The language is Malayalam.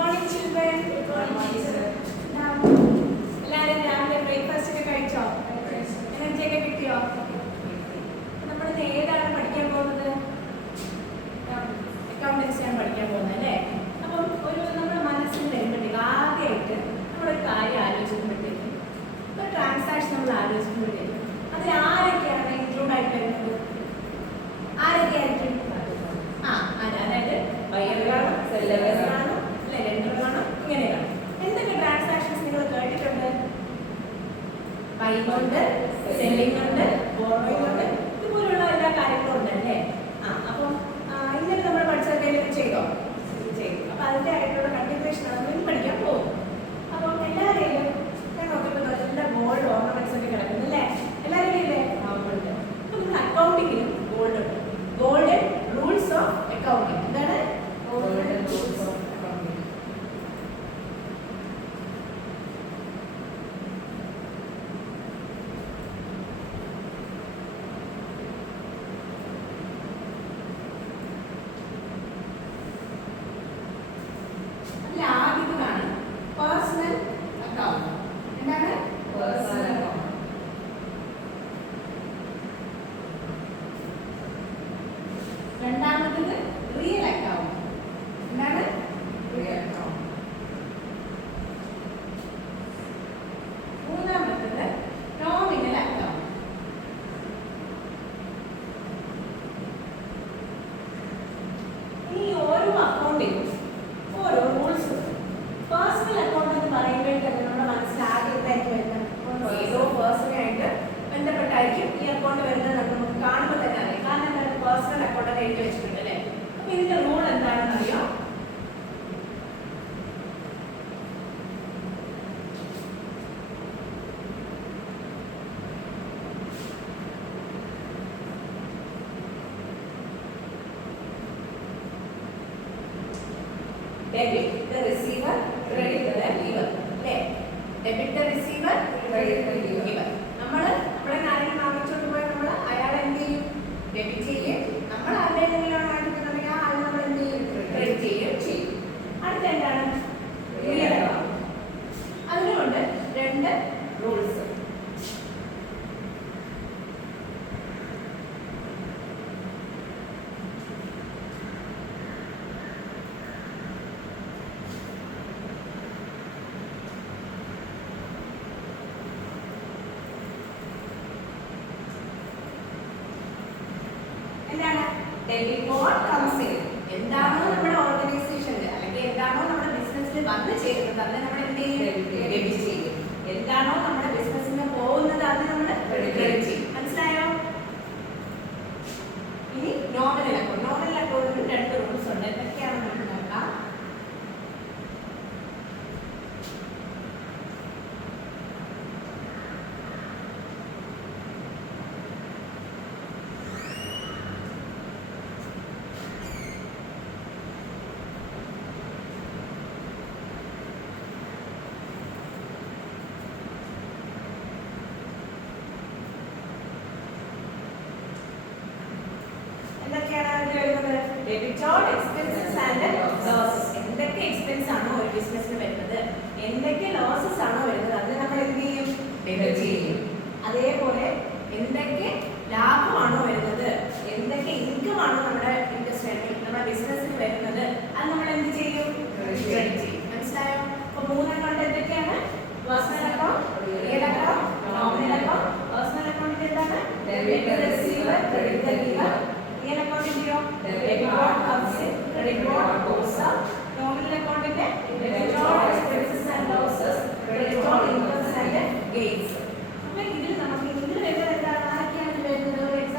morning, children. Good morning, teacher. എല്ലാവരും രാവിലെ ബ്രേക്ക്ഫാസ്റ്റ് ഒക്കെ കഴിച്ചോ? എനർജി ഒക്കെ കിട്ടിയോ? നമ്മൾ ഏതാണ് പഠിക്കാൻ പോകുന്നത്? അക്കൗണ്ടൻസി ആണ് പഠിക്കാൻ പോകുന്നത് അല്ലേ? അപ്പം നമ്മുടെ മനസ്സിൽ വരുമ്പോഴത്തേക്ക് ആദ്യമായിട്ട് നമ്മളൊരു കാര്യം ആലോചിക്കുമ്പോഴത്തേക്കും ഒരു ട്രാൻസാക്ഷൻ നമ്മൾ ആലോചിക്കുമ്പോഴത്തേക്കും അതിൽ ആരൊക്കെയാണ് ഇൻക്ലൂഡ് ആയിട്ട് വരുന്നത്? ആരൊക്കെയായിരിക്കും? അതായത് ബയർ കാണും, സെല്ലർ കാണും, ലെൻഡർ കാണും, ഇങ്ങനെ കാണും. എന്തൊക്കെ ട്രാൻസാക്ഷൻസ് നിങ്ങൾ കേട്ടിട്ടുണ്ട്? ബൈങ് ഉണ്ട്, സെല്ലിംഗ് ഉണ്ട്, ബോറോയിങ് ഉണ്ട്, ഇതുപോലുള്ള എല്ലാ കാര്യങ്ങളും ഉണ്ട് അല്ലേ? അപ്പം ഇന്നലെ നമ്മൾ പഠിച്ചതൊക്കെ ചെയ്തോ? ചെയ്തു. അപ്പം അതിൻ്റെ ആയിട്ടുള്ള കണ്ടിന്യൂഷൻ ആണ് നമ്മൾ പഠിക്കാൻ പോകും. അപ്പം എല്ലാവരെയും ഞാൻ നോക്കിയപ്പോൾ നല്ല ഗോൾഡ് ഓർണമെന്റ്സ് ഒക്കെ കിടക്കുന്നു അല്ലേ? എല്ലാവരുടെയും ഇല്ലേ? ഉണ്ട്. അപ്പം നമ്മൾ അക്കൗണ്ടിങ്ങിലും ഗോൾഡ് ഉണ്ട്. Golden rules of accounting. എന്താണ് ഗോൾഡൻ റൂൾസ് ഓഫ് അക്കൗണ്ടിങ്? അതിൽ ആദ്യത്തേതാണ് പേഴ്സണൽ അക്കൗണ്ട്. എന്താണ് പേഴ്സണൽ അക്കൗണ്ട്? രണ്ടാമത്തേത് റിയൽ അക്കൗണ്ട്. എന്താണ് റിയൽ അക്കൗണ്ട്? മൂന്നാമത്തേത് നോമിനൽ അക്കൗണ്ട്. ഈ ഓരോ അക്കൗണ്ടിനും ഓരോ റൂൾസ് ഉണ്ട്. പേഴ്സണൽ അക്കൗണ്ട് എന്ന് പറയുമ്പോഴത്തേക്ക് നമ്മുടെ മനസ്സിൽ ആദ്യമായിട്ട് വരുന്നത് ഏതോ പേഴ്സണായിട്ട് ബന്ധപ്പെട്ടായിരിക്കും ഈ അക്കൗണ്ട് വരുന്നത് നമുക്ക് കാണുമ്പോൾ തന്നെ അറിയാം. കാരണം എന്താണ്? പേഴ്സണൽ അക്കൗണ്ട് ഒക്കെ എഴുതി വെച്ചിട്ടുണ്ട് അല്ലേ? അപ്പൊ ഇതിന്റെ റൂൾ എന്താണെന്ന് അറിയാം? Debit the receiver, credit the giver. അല്ലേ? Debit the receiver, credit the giver. നമ്മളെ ആരെങ്കിലും വാങ്ങിച്ചോണ്ട് പോയാൽ നമ്മൾ അയാളെ എന്ത് ചെയ്യും? ഡെബിറ്റ് ചെയ്യും. നമ്മൾ ആരുടെയെങ്കിലും വാങ്ങിക്കുന്നുണ്ടെങ്കിൽ ആ ആൾ നമ്മൾ എന്ത് ചെയ്യും? ക്രെഡിറ്റ് ചെയ്യും. അടുത്ത എന്താണ്? Real account. അതിനുണ്ട് രണ്ട് റൂൾസ്. എന്താണ്? Debit what comes in. എന്താണോ നമ്മുടെ ഓർഗനൈസേഷനിൽ അല്ലെങ്കിൽ എന്താണോ നമ്മുടെ ബിസിനസ്സിൽ വന്നു ചേരുന്നത് അതിനെ നമ്മൾ എന്ത് ചെയ്യും? ഡെബിറ്റ് ചെയ്യും. എന്താണോ നമ്മുടെ ബിസിനസ്സിന് പോകുന്നത് അതിനെ നമ്മൾ ക്രെഡിറ്റ് ചെയ്യും. മനസ്സിലായോ? ഇനി നോമിനൽ അക്കൗണ്ട്. നോമിനൽ അക്കൗണ്ടിന് രണ്ട് റൂൾസ് ഉണ്ട്. എന്തൊക്കെയാണെന്ന് നമുക്ക് നോക്കാം. എന്തൊക്കെയാണ് അതിൽ വരുന്നത്? Debit all expenses and losses. എന്തൊക്കെ എക്സ്പെൻസ് ആണോ ഒരു ബിസിനസ്സിന് വരുന്നത്, എന്തൊക്കെ ലോസസ് ആണോ വരുന്നത് അതിന് നമ്മൾ എന്ത് ചെയ്യും? ഡെബിറ്റ് ചെയ്യും. അതേപോലെ എന്തൊക്കെ ലാഭമാണോ വരുന്നത്, എന്തൊക്കെ ഇൻകം ആണോ നമ്മുടെ ഇൻഡസ്ട്രിയിൽ നമ്മുടെ ബിസിനസ്സിന് വരുന്നത് അത് നമ്മൾ എന്ത് ചെയ്യും? ക്രെഡിറ്റ് ചെയ്യും. മനസ്സിലായോ? അപ്പൊ മൂന്നെണ്ണം എന്തൊക്കെയാണ്? Personal account, real account, nominal account. Personal അക്കൗണ്ടിൽ എന്താണ്? Debit the receiver, credit the giver. Real അക്കൗണ്ടിന്റെയോ debit what comes in, credit what goes out. Nominal അക്കൗണ്ടിന്റെ ഡെബിറ്റ് വാട്ട്